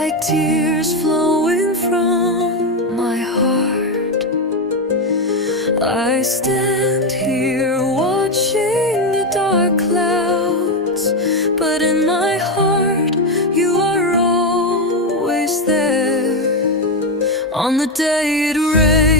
like tears flowing from my heart. I stand here watching the dark clouds, but in my heart you are always there. On the day it rains,